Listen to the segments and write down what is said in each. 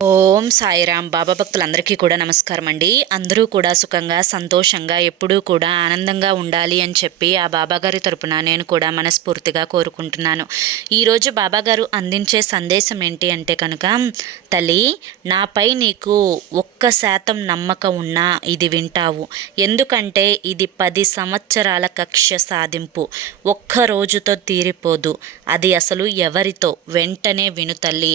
ఓం సాయిరాం. బాబా భక్తులందరికీ కూడా నమస్కారం అండి. అందరూ కూడా సుఖంగా సంతోషంగా ఎప్పుడూ కూడా ఆనందంగా ఉండాలి అని చెప్పి ఆ బాబాగారి తరపున నేను కూడా మనస్ఫూర్తిగా కోరుకుంటున్నాను. ఈరోజు బాబాగారు అందించే సందేశం ఏంటి అంటే కనుక, తల్లి, నాపై నీకు 1% నమ్మకం ఉన్నా ఇది వింటావు. ఎందుకంటే ఇది 10 సంవత్సరాల కక్ష్య సాధింపు. ఒక్క రోజుతో తీరిపోదు. అది అసలు ఎవరితో వెంటనే విను తల్లి.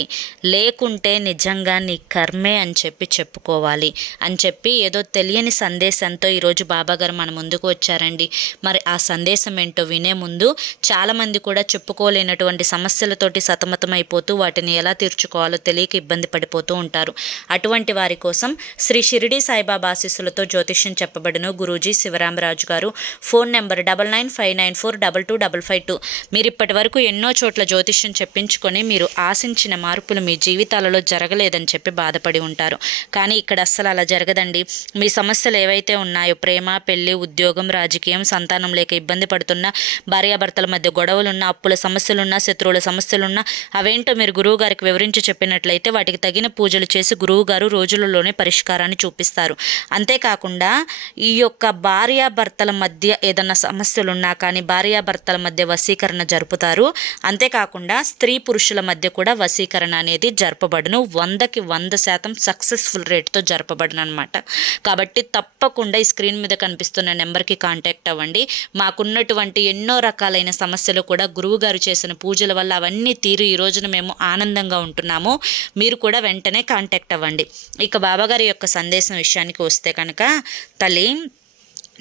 లేకుంటే నిజంగా నీ కర్మే అని చెప్పి చెప్పుకోవాలి అని చెప్పి ఏదో తెలియని సందేశంతో ఈరోజు బాబాగారు మన ముందుకు వచ్చారండి. మరి ఆ సందేశం ఏంటో వినే ముందు చాలామంది కూడా చెప్పుకోలేనటువంటి సమస్యలతోటి సతమతమైపోతూ వాటిని ఎలా తీర్చుకోవాలో తెలియక ఇబ్బంది పడిపోతూ ఉంటారు. అటువంటి వారి కోసం శ్రీ షిరిడి సాయిబాబా ఆశీస్సులతో జ్యోతిష్యం చెప్పబడును గురూజీ శివరామరాజు గారు. Phone number 9959425552. మీరు ఇప్పటి వరకు ఎన్నో చోట్ల జ్యోతిష్యం చెప్పించుకొని మీరు ఆశించిన మార్పులు మీ జీవితాలలో జరగలేదని చెప్పి బాధపడి ఉంటారు. కానీ ఇక్కడ అస్సలు అలా జరగదండి. మీ సమస్యలు ఏవైతే ఉన్నాయో, ప్రేమ, పెళ్లి, ఉద్యోగం, రాజకీయం, సంతానం లేక ఇబ్బంది పడుతున్న, భార్యాభర్తల మధ్య గొడవలున్నా, అప్పుల సమస్యలున్నా, శత్రువుల సమస్యలున్నా, అవేంటో మీరు గురువు గారికి వివరించి చెప్పినట్లయితే వాటికి తగిన పూజలు చేసి గురువు గారు రోజులలోనే పరిష్కారాన్ని చూపిస్తారు. అంతేకాకుండా ఈ యొక్క భార్యాభర్తల మధ్య ఏదన్నా సమస్యలున్నా కానీ భార్యాభర్తల మధ్య వశీకరణ జరుపుతారు. అంతేకాకుండా స్త్రీ పురుషుల మధ్య కూడా వశీకరణ అనేది జరపబడును. 100% సక్సెస్ఫుల్ రేట్తో జరపబడును అనమాట. కాబట్టి తప్పకుండా ఈ స్క్రీన్ మీద కనిపిస్తున్న నెంబర్కి కాంటాక్ట్ అవ్వండి. మాకున్నటువంటి ఎన్నో రకాలైన సమస్యలు కూడా గురువుగారు చేసిన పూజల వల్ల అవన్నీ తీరి ఈ రోజున మేము ఆనందంగా ఉంటున్నాము. మీరు కూడా వెంటనే కాంటాక్ట్ అవ్వండి. ఇక బాబాగారి యొక్క సందేశం విషయానికి వస్తే కనుక, తల్లి,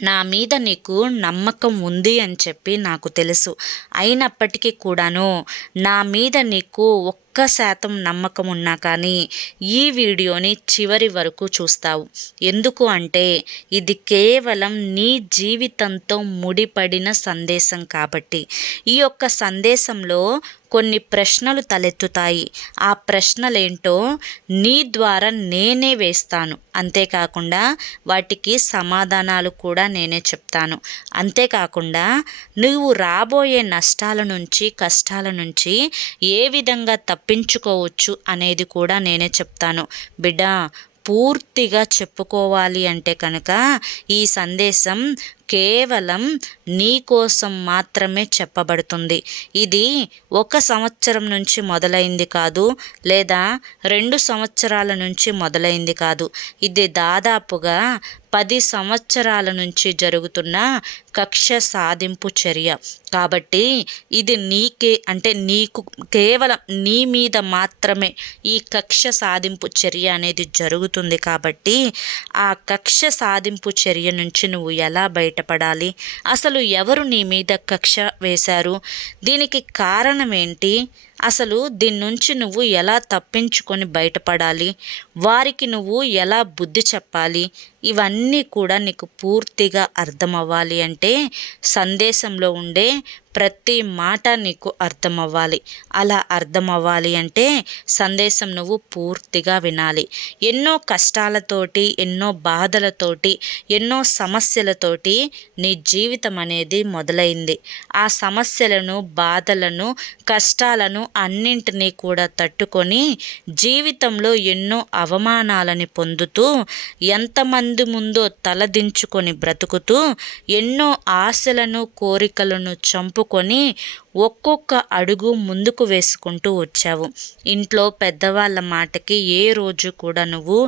నా మీద నీకు నమ్మకం ఉంది అని చెప్పి నాకు తెలుసు. అయినప్పటికీ కూడాను నా మీద నీకు 1% నమ్మకం ఉన్నా కానీ ఈ వీడియోని చివరి వరకు చూస్తావు. ఎందుకు అంటే ఇది కేవలం నీ జీవితంతో ముడిపడిన సందేశం కాబట్టి. ఈ యొక్క సందేశంలో కొన్ని ప్రశ్నలు తలెత్తుతాయి. ఆ ప్రశ్నలేంటో నీ ద్వారా నేనే వేస్తాను. అంతేకాకుండా వాటికి సమాధానాలు కూడా నేనే చెప్తాను. అంతేకాకుండా నువ్వు రాబోయే నష్టాల నుంచి, కష్టాల నుంచి ఏ విధంగా తప్పించుకోవచ్చు అనేది కూడా నేనే చెప్తాను. బిడ్డ, పూర్తిగా చెప్పుకోవాలి అంటే కనుక ఈ సందేశం కేవలం నీ కోసం మాత్రమే చెప్పబడుతుంది. ఇది 1 సంవత్సరం నుంచి మొదలైంది కాదు, లేదా 2 సంవత్సరాల నుంచి మొదలైంది కాదు. ఇది దాదాపుగా 10 సంవత్సరాల నుంచి జరుగుతున్న కక్ష్య సాధింపు చర్య. కాబట్టి ఇది నీకు కేవలం నీ మీద మాత్రమే ఈ కక్ష్య సాధింపు చర్య అనేది జరుగుతుంది. కాబట్టి ఆ కక్ష్య సాధింపు చర్య నుంచి నువ్వు ఎలా బయటపడాలి, అసలు ఎవరు నీ మీద కక్ష వేశారు, దీనికి కారణం ఏంటి, అసలు దీని నుంచి నువ్వు ఎలా తప్పించుకొని బయటపడాలి, వారికి నువ్వు ఎలా బుద్ధి చెప్పాలి, ఇవన్నీ కూడా నీకు పూర్తిగా అర్థం అవ్వాలి అంటే సందేశంలో ఉండే ప్రతి మాట నీకు అర్థం అవ్వాలి. అలా అర్థం అవ్వాలి అంటే సందేశం నువ్వు పూర్తిగా వినాలి. ఎన్నో కష్టాలతోటి, ఎన్నో బాధలతోటి, ఎన్నో సమస్యలతోటి నీ జీవితం అనేది మొదలైంది. ఆ సమస్యలను, బాధలను, కష్టాలను అన్నింటినీ కూడా తట్టుకొని జీవితంలో ఎన్నో అవమానాలని పొందుతూ, ఎంతమంది ముందో తలదించుకొని బ్రతుకుతూ, ఎన్నో ఆశలను, కోరికలను చంపుకొని ఒక్కొక్క అడుగు ముందుకు వేసుకుంటూ వచ్చావు. ఇంట్లో పెద్దవాళ్ళ మాటకి ఏ రోజు కూడా నువ్వు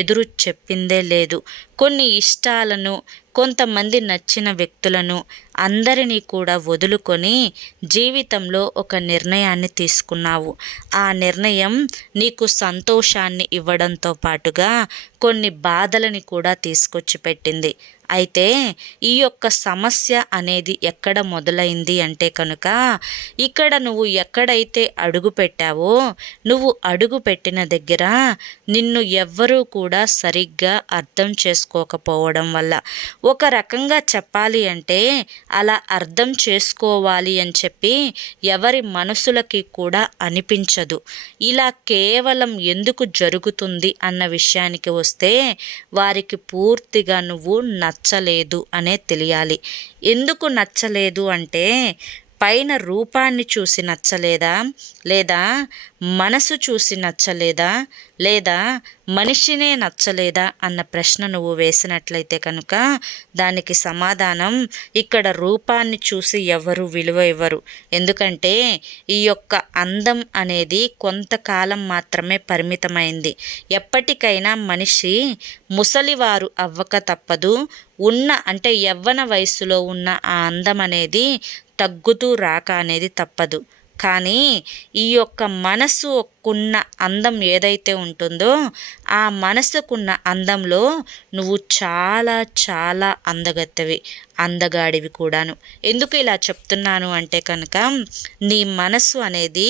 ఎదురు చెప్పిందే లేదు. కొన్ని ఇష్టాలను, కొంతమంది నచ్చిన వ్యక్తులను అందరినీ కూడా వదులుకొని జీవితంలో ఒక నిర్ణయాన్ని తీసుకున్నావు. ఆ నిర్ణయం నీకు సంతోషాన్ని ఇవ్వడంతో పాటుగా కొన్ని బాధలని కూడా తీసుకొచ్చి పెట్టింది. అయితే ఈ యొక్క సమస్య అనేది ఎక్కడ మొదలైంది అంటే కనుక, ఇక్కడ నువ్వు ఎక్కడైతే అడుగు పెట్టావో, నువ్వు అడుగు పెట్టిన దగ్గర నిన్ను ఎవ్వరూ కూడా సరిగ్గా అర్థం చేసుకోకపోవడం వల్ల. ఒక రకంగా చెప్పాలి అంటే అలా అర్థం చేసుకోవాలి అని చెప్పి ఎవరి మనసులకి కూడా అనిపించదు. ఇలా కేవలం ఎందుకు జరుగుతుంది అన్న విషయానికి వస్తే వారికి పూర్తిగా నువ్వు నచ్చలేదు అనే తెలియాలి. ఎందుకు నచ్చలేదు అంటే పైన రూపాన్ని చూసి నచ్చలేదా, లేదా మనసు చూసి నచ్చలేదా, లేదా మనిషినే నచ్చలేదా అన్న ప్రశ్న నువ్వు వేసినట్లయితే కనుక దానికి సమాధానం ఇక్కడ రూపాన్ని చూసి ఎవరు విలువ ఇవ్వరు. ఎందుకంటే ఈ యొక్క అందం అనేది కొంతకాలం మాత్రమే పరిమితమైంది. ఎప్పటికైనా మనిషి ముసలివారు అవ్వక తప్పదు. అంటే యవ్వన వయసులో ఉన్న ఆ అందం అనేది తగ్గుతూ రాక అనేది తప్పదు. కానీ ఈ యొక్క మనసుకున్న అందం ఏదైతే ఉంటుందో ఆ మనసుకున్న అందంలో నువ్వు చాలా చాలా అందగత్తెవి, అందగాడివి కూడాను. ఎందుకు ఇలా చెప్తున్నాను అంటే కనుక నీ మనసు అనేది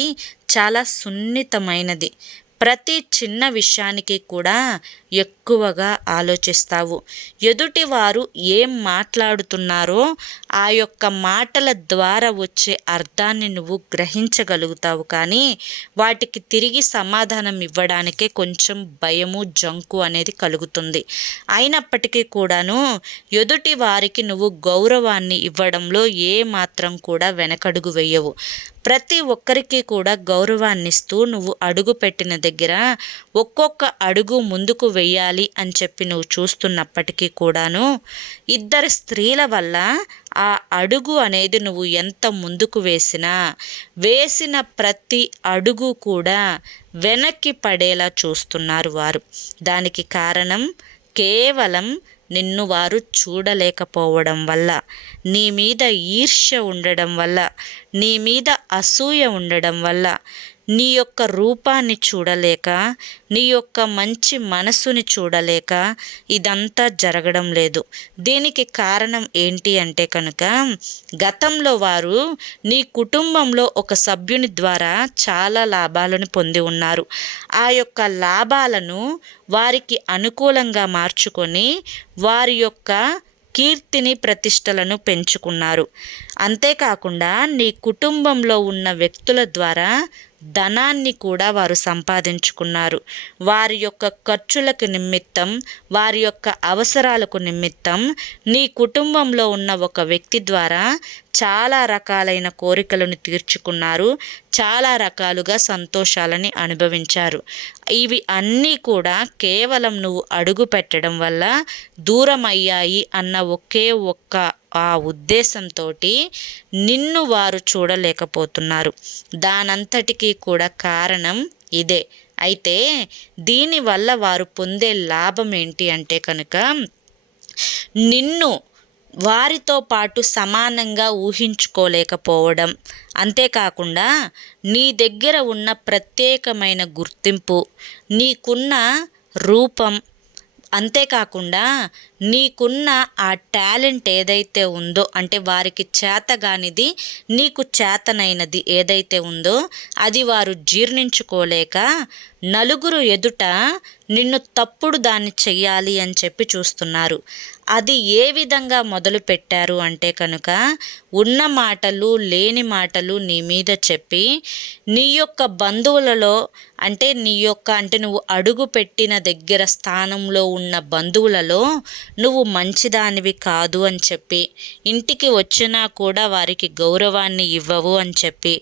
చాలా సున్నితమైనది. ప్రతి చిన్న విషయానికి కూడా ఎక్కువగా ఆలోచిస్తావు. ఎదుటివారు ఏం మాట్లాడుతున్నారో ఆ యొక్క మాటల ద్వారా వచ్చే అర్థాన్ని నువ్వు గ్రహించగలుగుతావు. కానీ వాటికి తిరిగి సమాధానం ఇవ్వడానికే కొంచెం భయము, జంకు అనేది కలుగుతుంది. అయినప్పటికీ కూడాను ఎదుటి వారికి నువ్వు గౌరవాన్ని ఇవ్వడంలో ఏ మాత్రం కూడా వెనకడుగు వేయవు. ప్రతి ఒక్కరికి కూడా గౌరవాన్ని ఇస్తూ నువ్వు అడుగు పెట్టిన దగ్గర ఒక్కొక్క అడుగు ముందుకు వెయ్యాలి అని చెప్పి నువ్వు చూస్తున్నప్పటికీ కూడాను ఇద్దరు స్త్రీల వల్ల ఆ అడుగు అనేది నువ్వు ఎంత ముందుకు వేసిన ప్రతి అడుగు కూడా వెనక్కి పడేలా చూస్తున్నారు వారు. దానికి కారణం కేవలం నిన్ను వారు చూడలేకపోవడం వల్ల, నీ మీద ఈర్ష్య ఉండడం వల్ల, నీ మీద అసూయ ఉండడం వల్ల, నీ యొక్క రూపాన్ని చూడలేక, నీ యొక్క మంచి మనసుని చూడలేక ఇదంతా జరగడం లేదు. దీనికి కారణం ఏంటి అంటే కనుక గతంలో వారు నీ కుటుంబంలో ఒక సభ్యుని ద్వారా చాలా లాభాలను పొంది ఉన్నారు. ఆ యొక్క లాభాలను వారికి అనుకూలంగా మార్చుకొని వారి యొక్క కీర్తిని, ప్రతిష్టలను పెంచుకున్నారు. అంతేకాకుండా నీ కుటుంబంలో ఉన్న వ్యక్తుల ద్వారా ధనాన్ని కూడా వారు సంపాదించుకున్నారు. వారి యొక్క ఖర్చులకు నిమిత్తం, వారి యొక్క అవసరాలకు నిమిత్తం నీ కుటుంబంలో ఉన్న ఒక వ్యక్తి ద్వారా చాలా రకాలైన కోరికలను తీర్చుకున్నారు. చాలా రకాలుగా సంతోషాలని అనుభవించారు. ఇవి అన్నీ కూడా కేవలం నువ్వు అడుగు పెట్టడం వల్ల దూరం అయ్యాయి అన్న ఒకే ఒక్క ఆ ఉద్దేశంతో నిన్ను వారు చూడలేకపోతున్నారు. దానంతటికీ కూడా కారణం ఇదే. అయితే దీనివల్ల వారు పొందే లాభం ఏంటి అంటే కనుక నిన్ను వారితో పాటు సమానంగా ఊహించుకోలేకపోవడం, అంతేకాకుండా నీ దగ్గర ఉన్న ప్రత్యేకమైన గుర్తింపు, నీకున్న రూపం, అంతేకాకుండా నీకున్న ఆ టాలెంట్ ఏదైతే ఉందో, అంటే వారికి చేతగానిది నీకు చేతనైనది ఏదైతే ఉందో అది వారు జీర్ణించుకోలేక నలుగురు ఎదుట నిన్ను తప్పుడు దాన్ని చెయ్యాలి అని చెప్పి చూస్తున్నారు. అది ఏ విధంగా మొదలు పెట్టారు అంటే కనుక ఉన్న మాటలు లేని మాటలు నీ మీద చెప్పి నీ యొక్క బంధువులలో అంటే నువ్వు అడుగు పెట్టిన దగ్గర స్థానంలో ఉన్న బంధువులలో నువ్వు మంచిదానివి కాదు అని చెప్పి, ఇంటికి వచ్చినా కూడా వారికి గౌరవాన్ని ఇవ్వవు అని చెప్పి,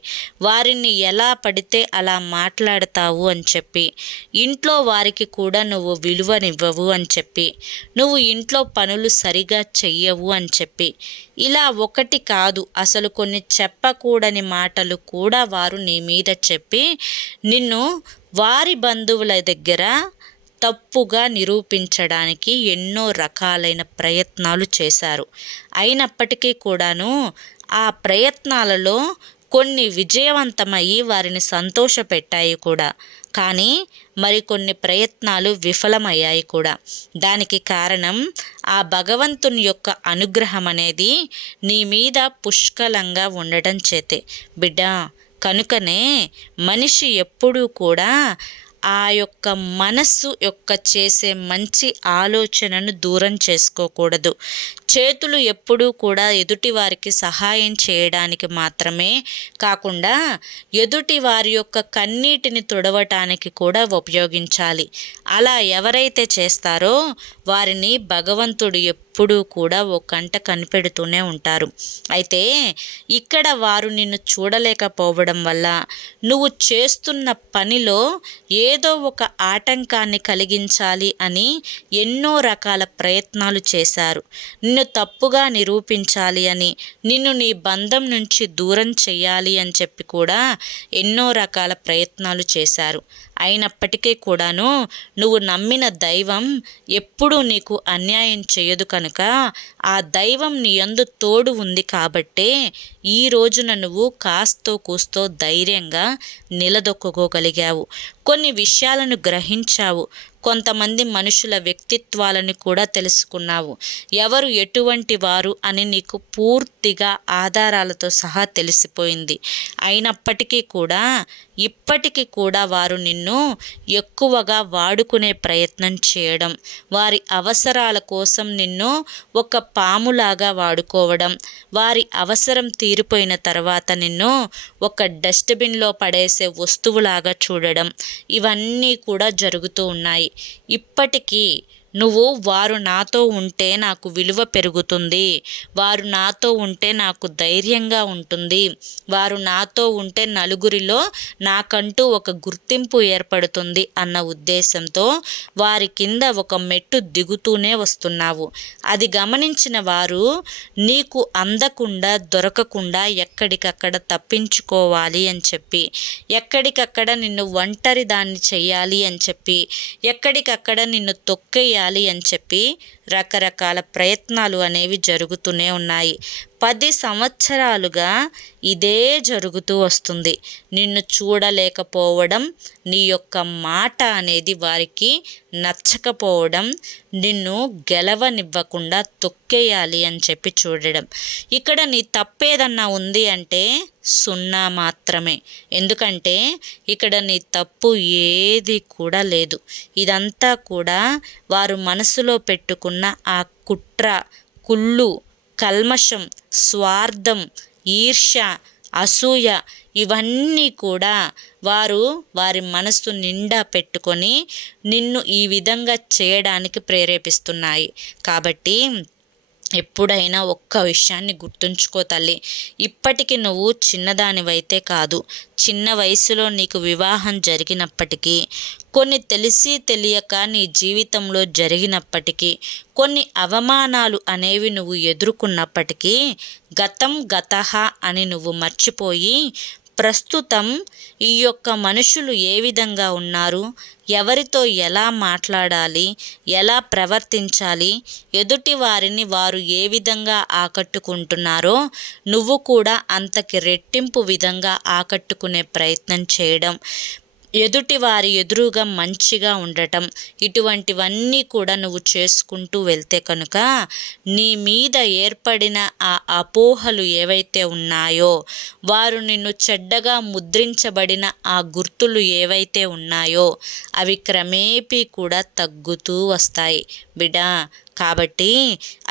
వారిని ఎలా పడితే అలా మాట్లాడతావు అని చెప్పి, ఇంట్లో వారికి కూడా నువ్వు విలువనివ్వవు అని చెప్పి, నువ్వు ఇంట్లో పనులు సరిగా చెయ్యవు అని చెప్పి, ఇలా ఒకటి కాదు అసలు కొన్ని చెప్పకూడని మాటలు కూడా వారు నీ మీద చెప్పి నిన్ను వారి బంధువుల దగ్గర తప్పుగా నిరూపించడానికి ఎన్నో రకాలైన ప్రయత్నాలు చేశారు. అయినప్పటికీ కూడాను ఆ ప్రయత్నాలలో కొన్ని విజయవంతమయ్యి వారిని సంతోషపెట్టాయి కూడా. కానీ మరికొన్ని ప్రయత్నాలు విఫలమయ్యాయి కూడా. దానికి కారణం ఆ భగవంతుని యొక్క అనుగ్రహం అనేది నీ మీద పుష్కలంగా ఉండడం చేతే బిడ్డ. కనుకనే మనిషి ఎప్పుడూ కూడా ఆ యొక్క మనస్సు యొక్క చేసే మంచి ఆలోచనను దూరం చేసుకోకూడదు. చేతులు ఎప్పుడూ కూడా ఎదుటి వారికి సహాయం చేయడానికి మాత్రమే కాకుండా ఎదుటి వారి యొక్క కన్నీటిని తుడవటానికి కూడా ఉపయోగించాలి. అలా ఎవరైతే చేస్తారో వారిని భగవంతుడు ఎప్పుడూ కూడా ఓ కంట కనిపెడుతూనే ఉంటారు. అయితే ఇక్కడ వారు నిన్ను చూడలేకపోవడం వల్ల నువ్వు చేస్తున్న పనిలో ఏదో ఒక ఆటంకాన్ని కలిగించాలి అని ఎన్నో రకాల ప్రయత్నాలు చేశారు. నిన్ను తప్పుగా నిరూపించాలి అని, నిన్ను నీ బంధం నుంచి దూరం చెయ్యాలి అని చెప్పి కూడా ఎన్నో రకాల ప్రయత్నాలు చేశారు. అయినప్పటికీ కూడాను నువ్వు నమ్మిన దైవం ఎప్పుడూ నీకు అన్యాయం చేయదు కనుక ఆ దైవం నీ యందు తోడు ఉంది కాబట్టే ఈ రోజున నువ్వు కాస్తో కూస్తో ధైర్యంగా నిలదొక్కుకోగలిగావు. కొన్ని విషయాలను గ్రహించావు. కొంతమంది మనుషుల వ్యక్తిత్వాలను కూడా తెలుసుకున్నావు. ఎవరు ఎటువంటి వారు అని నీకు పూర్తిగా ఆధారాలతో సహా తెలిసిపోయింది. అయినప్పటికీ కూడా ఇప్పటికీ కూడా వారు నిన్ను ఎక్కువగా వాడుకునే ప్రయత్నం చేయడం, వారి అవసరాల కోసం నిన్ను ఒక పాములాగా వాడుకోవడం, వారి అవసరం తీరిపోయిన తర్వాత నిన్ను ఒక డస్ట్బిన్లో పడేసే వస్తువులాగా చూడడం, ఇవన్నీ కూడా జరుగుతూ ఉన్నాయి. ఇప్పటికీ నువ్వు వారు నాతో ఉంటే నాకు విలువ పెరుగుతుంది, వారు నాతో ఉంటే నాకు ధైర్యంగా ఉంటుంది, వారు నాతో ఉంటే నలుగురిలో నాకంటూ ఒక గుర్తింపు ఏర్పడుతుంది అన్న ఉద్దేశంతో వారి కింద ఒక మెట్టు దిగుతూనే వస్తున్నావు. అది గమనించిన వారు నీకు అందకుండా దొరకకుండా ఎక్కడికక్కడ తప్పించుకోవాలి అని చెప్పి, ఎక్కడికక్కడ నిన్ను ఒంటరి దాన్ని చెయ్యాలి అని చెప్పి, ఎక్కడికక్కడ నిన్ను తొక్కేయాలి అని చెప్పి రకరకాల ప్రయత్నాలు అనేవి జరుగుతూనే ఉన్నాయి. 10 సంవత్సరాలుగా ఇదే జరుగుతూ వస్తుంది. నిన్ను చూడలేకపోవడం, నీ యొక్క మాట అనేది వారికి నచ్చకపోవడం, నిన్ను గెలవనివ్వకుండా తొక్కేయాలి అని చెప్పి చూడడం. ఇక్కడ నీ తప్పేదన్నా ఉంది అంటే 0 మాత్రమే. ఎందుకంటే ఇక్కడ నీ తప్పు ఏది కూడా లేదు. ఇదంతా కూడా వారు మనసులో పెట్టుకున్న ఆ కుట్ర, కుళ్ళు, కల్మషం, స్వార్థం, ఈర్ష్య, అసూయ, ఇవన్నీ కూడా వారు వారి మనసు నిండా పెట్టుకొని నిన్ను ఈ విధంగా చేయడానికి ప్రేరేపిస్తున్నాయి. కాబట్టి ఎప్పుడైనా ఒక్క విషయాన్ని గుర్తుంచుకో తల్లి. ఇప్పటికి నువ్వు చిన్నదానివైతే కాదు. చిన్న వయసులో నీకు వివాహం జరిగినప్పటికీ, కొన్ని తెలిసి తెలియక నీ జీవితంలో జరిగినప్పటికీ, కొన్ని అవమానాలు అనేవి నువ్వు ఎదుర్కొన్నప్పటికీ గతం గతః అని నువ్వు మర్చిపోయి ప్రస్తుతం ఈ యొక్క మనుషులు ఏ విధంగా ఉన్నారు, ఎవరితో ఎలా మాట్లాడాలి, ఎలా ప్రవర్తించాలి, ఎదుటి వారిని వారు ఏ విధంగా ఆకట్టుకుంటున్నారో నువ్వు కూడా అంతకి రెట్టింపు విధంగా ఆకట్టుకునే ప్రయత్నం చేయడం, ఎదుటి వారి ఎదురుగా మంచిగా ఉండటం, ఇటువంటివన్నీ కూడా నువ్వు చేసుకుంటూ వెళ్తే కనుక నీ మీద ఏర్పడిన ఆ అపోహలు ఏవైతే ఉన్నాయో, వారు నిన్ను చెడ్డగా ముద్రించబడిన ఆ గుర్తులు ఏవైతే ఉన్నాయో అవి క్రమేపీ కూడా తగ్గుతూ వస్తాయి బిడ్డా. కాబట్టి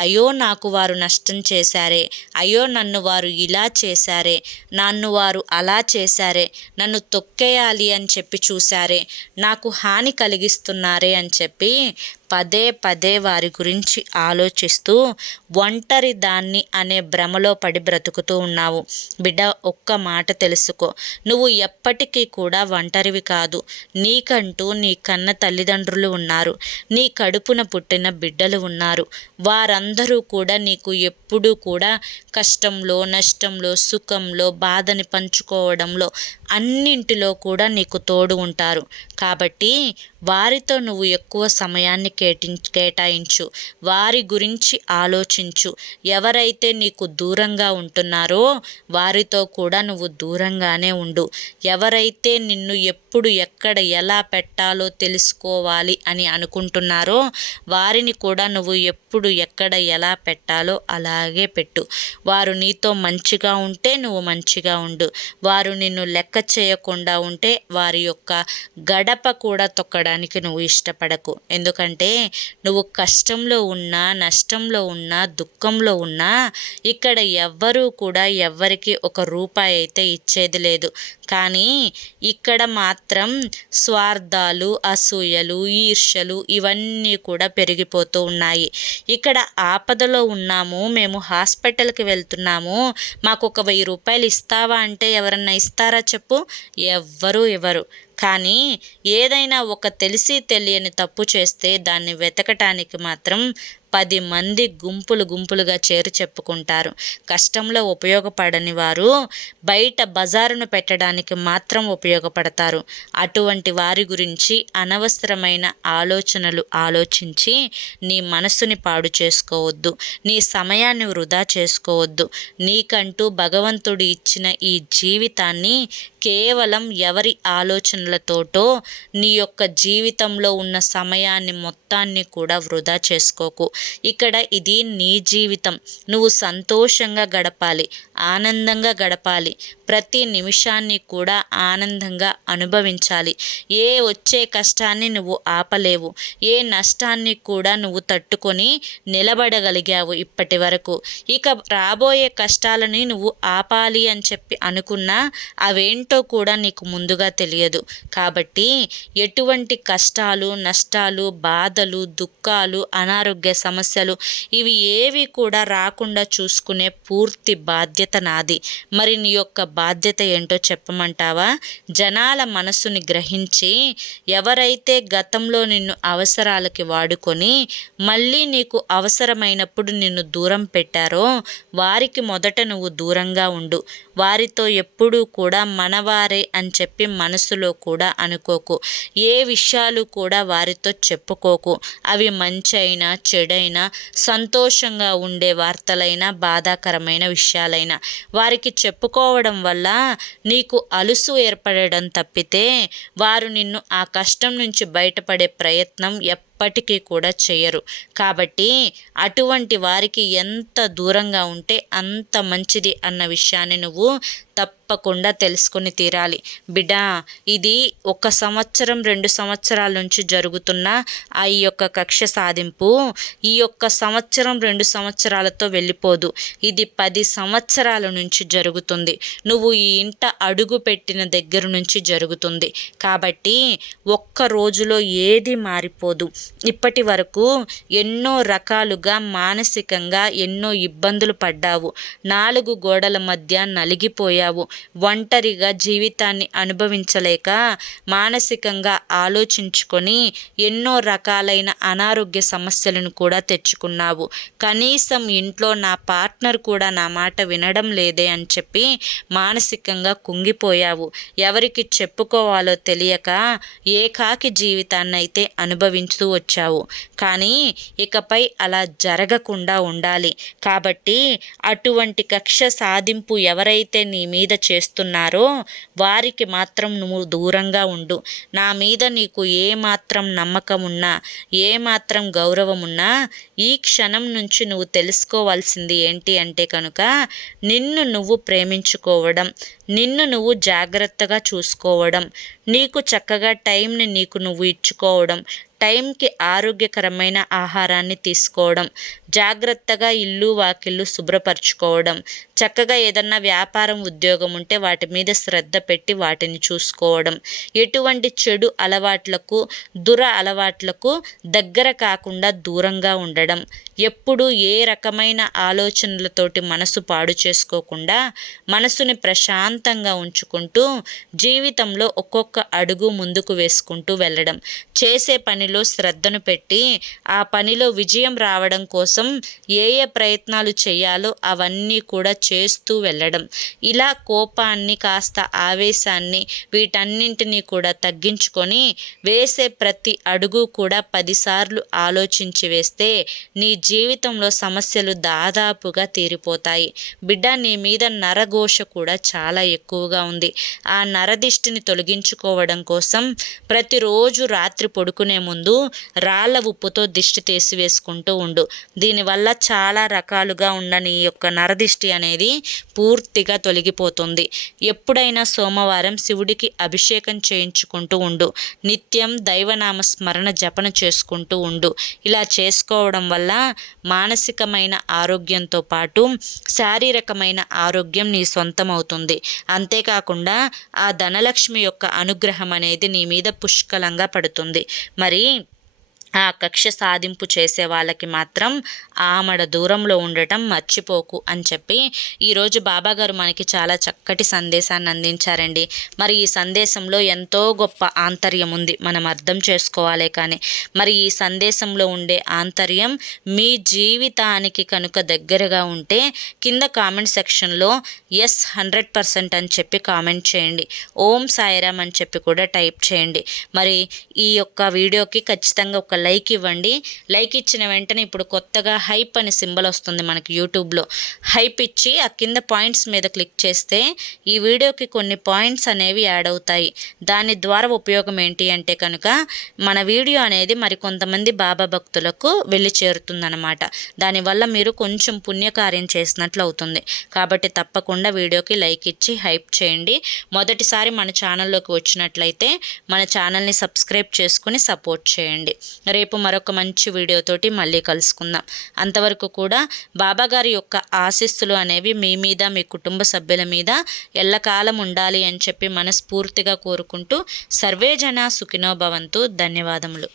అయ్యో నాకు వారు నష్టం చేశారే, అయ్యో నన్ను వారు ఇలా చేశారే, నన్ను వారు అలా చేశారే, నన్ను తొక్కేయాలి అని చెప్పి చూశారే, నాకు హాని కలిగిస్తున్నారే అని చెప్పి పదే పదే వారి గురించి ఆలోచిస్తూ ఒంటరి దాన్ని అనే భ్రమలో పడి బ్రతుకుతూ ఉన్నావు. బిడ్డ, ఒక్క మాట తెలుసుకో, నువ్వు ఎప్పటికీ కూడా ఒంటరివి కాదు. నీకంటూ నీ కన్న తల్లిదండ్రులు ఉన్నారు, నీ కడుపున పుట్టిన బిడ్డలు ఉన్నారు. వారందరూ కూడా నీకు ఎప్పుడూ కూడా కష్టంలో, నష్టంలో, సుఖంలో, బాధని పంచుకోవడంలో అన్నింటిలో కూడా నీకు తోడు ఉంటారు. కాబట్టి వారితో నువ్వు ఎక్కువ సమయాన్ని కేటాయించు, వారి గురించి ఆలోచించు. ఎవరైతే నీకు దూరంగా ఉంటున్నారో వారితో కూడా నువ్వు దూరంగానే ఉండు. ఎవరైతే నిన్ను ఎప్పుడు ఎక్కడ ఎలా పెట్టాలో తెలుసుకోవాలి అని అనుకుంటున్నారో వారిని కూడా నువ్వు ఎప్పుడు ఎక్కడ ఎలా పెట్టాలో అలాగే పెట్టు. వారు నీతో మంచిగా ఉంటే నువ్వు మంచిగా ఉండు. వారు నిన్ను లెక్క చేయకుండా ఉంటే వారి యొక్క గడప కూడా తొక్కడానికి నువ్వు ఇష్టపడకు. ఎందుకంటే అంటే నువ్వు కష్టంలో ఉన్నా, నష్టంలో ఉన్నా, దుఃఖంలో ఉన్నా ఇక్కడ ఎవ్వరూ కూడా ఎవ్వరికి ఒక రూపాయి అయితే ఇచ్చేది లేదు. కానీ ఇక్కడ మాత్రం స్వార్థాలు, అసూయలు, ఈర్ష్యలు ఇవన్నీ కూడా పెరిగిపోతూ ఉన్నాయి. ఇక్కడ ఆపదలో ఉన్నాము, మేము హాస్పిటల్కి వెళ్తున్నాము, మాకు ఒక 1000 రూపాయలు ఇస్తావా అంటే ఎవరన్నా ఇస్తారా చెప్పు? ఎవ్వరూ ఇవ్వరు. కానీ ఏదైనా ఒక తెలిసి తెలియని తప్పు చేస్తే దాన్ని వెతకటానికి మాత్రం 10 మంది గుంపులుగా చేరి చెప్పుకుంటారు. కష్టంలో ఉపయోగపడని వారు బయట బజారును పెట్టడానికి మాత్రం ఉపయోగపడతారు. అటువంటి వారి గురించి అనవసరమైన ఆలోచనలు ఆలోచించి నీ మనసుని పాడు చేసుకోవద్దు, నీ సమయాన్ని వృధా చేసుకోవద్దు. నీకంటూ భగవంతుడు ఇచ్చిన ఈ జీవితాన్ని కేవలం ఎవరి ఆలోచనలతోటో నీ యొక్క జీవితంలో ఉన్న సమయాన్ని మొత్తాన్ని కూడా వృధా చేసుకోకు. ఇక్కడ ఇది నీ జీవితం, నువ్వు సంతోషంగా గడపాలి, ఆనందంగా గడపాలి, ప్రతి నిమిషాన్ని కూడా ఆనందంగా అనుభవించాలి. ఏ వచ్చే కష్టాన్ని నువ్వు ఆపలేవు, ఏ నష్టాన్ని కూడా నువ్వు తట్టుకొని నిలబడగలిగావు ఇప్పటి వరకు. ఇక రాబోయే కష్టాలని నువ్వు ఆపాలి అని చెప్పి అనుకున్నా అవేంటో కూడా నీకు ముందుగా తెలియదు. కాబట్టి ఎటువంటి కష్టాలు, నష్టాలు, బాధలు, దుఃఖాలు, అనారోగ్య సమస్యలు ఇవి ఏవి కూడా రాకుండా చూసుకునే పూర్తి బాధ్యత నాది. మరి నీ యొక్క బాధ్యత ఏంటో చెప్పమంటావా? జనాల మనసుని గ్రహించి ఎవరైతే గతంలో నిన్ను అవసరాలకి వాడుకొని మళ్ళీ నీకు అవసరమైనప్పుడు నిన్ను దూరం పెట్టారో వారికి మొదట నువ్వు దూరంగా ఉండు. వారితో ఎప్పుడూ కూడా మనవారే అని చెప్పి మనసులో కూడా అనుకోకు. ఏ విషయాలు కూడా వారితో చెప్పుకోకు. అవి మంచి అయినా చెడైనా, సంతోషంగా ఉండే వార్తలైనా, బాధాకరమైన విషయాలైనా వారికి చెప్పుకోవడం వల్ల నీకు అలుసు ఏర్పడడం తప్పితే వారు నిన్ను ఆ కష్టం నుంచి బయటపడే ప్రయత్నం ఎప్పటికీ కూడా చేయరు. కాబట్టి అటువంటి వారికి ఎంత దూరంగా ఉంటే అంత మంచిది అన్న విషయాన్ని నువ్వు తప్పకుండా తెలుసుకొని తీరాలి. బిడ్డా, ఇది 1 సంవత్సరం 2 సంవత్సరాల నుంచి జరుగుతున్న ఈ యొక్క కక్ష సాధింపు ఈ యొక్క సంవత్సరం 2 సంవత్సరాలతో వెళ్ళిపోదు. ఇది 10 సంవత్సరాల నుంచి జరుగుతుంది. నువ్వు ఈ ఇంట అడుగు పెట్టిన దగ్గర నుంచి జరుగుతుంది. కాబట్టి ఒక్క రోజులో ఏది మారిపోదు. ఇప్పటి వరకు ఎన్నో రకాలుగా మానసికంగా ఎన్నో ఇబ్బందులు పడ్డావు. 4 గోడల మధ్య నలిగిపోయావు. ఒంటరిగా జీవితాన్ని అనుభవించలేక మానసికంగా ఆలోచించుకొని ఎన్నో రకాలైన అనారోగ్య సమస్యలను కూడా తెచ్చుకున్నావు. కనీసం ఇంట్లో నా పార్ట్నర్ కూడా నా మాట వినడం లేదే అని చెప్పి మానసికంగా కుంగిపోయావు. ఎవరికి చెప్పుకోవాలో తెలియక ఏకాకి జీవితాన్ని అయితే అనుభవించుతూ వచ్చావు. కానీ ఇకపై అలా జరగకుండా ఉండాలి. కాబట్టి అటువంటి కక్ష సాధింపు ఎవరైతే నీ మీద చేస్తున్నారో వారికి మాత్రం నువ్వు దూరంగా ఉండు. నా మీద నీకు ఏమాత్రం నమ్మకం ఉన్నా, ఏమాత్రం గౌరవం ఉన్నా ఈ క్షణం నుంచి నువ్వు తెలుసుకోవాల్సింది ఏంటి అంటే కనుక నిన్ను నువ్వు ప్రేమించుకోవడం, నిన్ను నువ్వు జాగ్రత్తగా చూసుకోవడం, నీకు చక్కగా టైంని నీకు నువ్వు ఇచ్చుకోవడం, టైంకి ఆరోగ్యకరమైన ఆహారాన్ని తీసుకోవడం, జాగ్రత్తగా ఇల్లు వాకిళ్ళు శుభ్రపరచుకోవడం, చక్కగా ఏదన్నా వ్యాపారం ఉద్యోగం ఉంటే వాటి మీద శ్రద్ధ పెట్టి వాటిని చూసుకోవడం, ఎటువంటి చెడు అలవాట్లకు అలవాట్లకు దగ్గర కాకుండా దూరంగా ఉండడం, ఎప్పుడు ఏ రకమైన ఆలోచనలతోటి మనసు పాడు చేసుకోకుండా మనసుని ప్రశాంతంగా ఉంచుకుంటూ జీవితంలో ఒక్కొక్క అడుగు ముందుకు వేసుకుంటూ వెళ్ళడం, చేసే పనిలో శ్రద్ధను పెట్టి ఆ పనిలో విజయం రావడం కోసం ఏ ప్రయత్నాలు చేయాలో అవన్నీ కూడా చేస్తూ వెళ్ళడం, ఇలా కోపాన్ని కాస్త ఆవేశాన్ని వీటన్నింటినీ కూడా తగ్గించుకొని వేసే ప్రతి అడుగు కూడా 10 సార్లు ఆలోచించి వేస్తే నీ జీవితంలో సమస్యలు దాదాపుగా తీరిపోతాయి. బిడ్డ, నీ మీద నరఘోష కూడా చాలా ఎక్కువగా ఉంది. ఆ నరదిష్టిని తొలగించుకోవడం కోసం ప్రతిరోజు రాత్రి పడుకునే ముందు ముందు రాళ్ళ ఉప్పుతో దిష్టి తీసివేసుకుంటూ ఉండు. దీనివల్ల చాలా రకాలుగా ఉన్న నీ యొక్క నరదిష్టి అనేది పూర్తిగా తొలగిపోతుంది. ఎప్పుడైనా సోమవారం శివుడికి అభిషేకం చేయించుకుంటూ ఉండు. నిత్యం దైవనామ స్మరణ జపన చేసుకుంటూ ఉండు. ఇలా చేసుకోవడం వల్ల మానసికమైన ఆరోగ్యంతో పాటు శారీరకమైన ఆరోగ్యం నీ సొంతం అవుతుంది. అంతేకాకుండా ఆ ధనలక్ష్మి యొక్క అనుగ్రహం అనేది నీ మీద పుష్కలంగా పడుతుంది. మరి ఆ కక్ష సాధింపు చేసే వాళ్ళకి మాత్రం ఆమడ దూరంలో ఉండటం మర్చిపోకు అని చెప్పి ఈరోజు బాబాగారు మనకి చాలా చక్కటి సందేశాన్ని అందించారండి. మరి ఈ సందేశంలో ఎంతో గొప్ప ఆంతర్యం ఉంది, మనం అర్థం చేసుకోవాలే. కానీ మరి ఈ సందేశంలో ఉండే ఆంతర్యం మీ జీవితానికి కనుక దగ్గరగా ఉంటే కింద కామెంట్ సెక్షన్లో ఎస్ 100% అని చెప్పి కామెంట్ చేయండి. ఓం సాయిరామ్ అని చెప్పి కూడా టైప్ చేయండి. మరి ఈ యొక్క వీడియోకి ఖచ్చితంగా ఒక లైక్ ఇవ్వండి. లైక్ ఇచ్చిన వెంటనే ఇప్పుడు కొత్తగా హైప్ అనే సింబల్ వస్తుంది మనకి యూట్యూబ్లో. హైప్ ఇచ్చి ఆ కింద పాయింట్స్ మీద క్లిక్ చేస్తే ఈ వీడియోకి కొన్ని పాయింట్స్ అనేవి యాడ్ అవుతాయి. దాని ద్వారా ఉపయోగం ఏంటి అంటే కనుక మన వీడియో అనేది మరి కొంతమంది బాబా భక్తులకు వెళ్ళి చేరుతుందన్నమాట. దానివల్ల మీరు కొంచెం పుణ్యకార్యం చేసినట్లు అవుతుంది. కాబట్టి తప్పకుండా వీడియోకి లైక్ ఇచ్చి హైప్ చేయండి. మొదటిసారి మన ఛానల్లోకి వచ్చినట్లయితే మన ఛానల్ని సబ్స్క్రైబ్ చేసుకుని సపోర్ట్ చేయండి. రేపు మరొక మంచి వీడియోతోటి మళ్ళీ కలుసుకుందాం. అంతవరకు కూడా బాబాగారి యొక్క ఆశీస్సులు అనేవి మీ మీద, మీ కుటుంబ సభ్యుల మీద ఎల్లకాలం ఉండాలి అని చెప్పి మనస్ఫూర్తిగా కోరుకుంటూ సర్వే జన సుఖినో భవంతు. ధన్యవాదములు.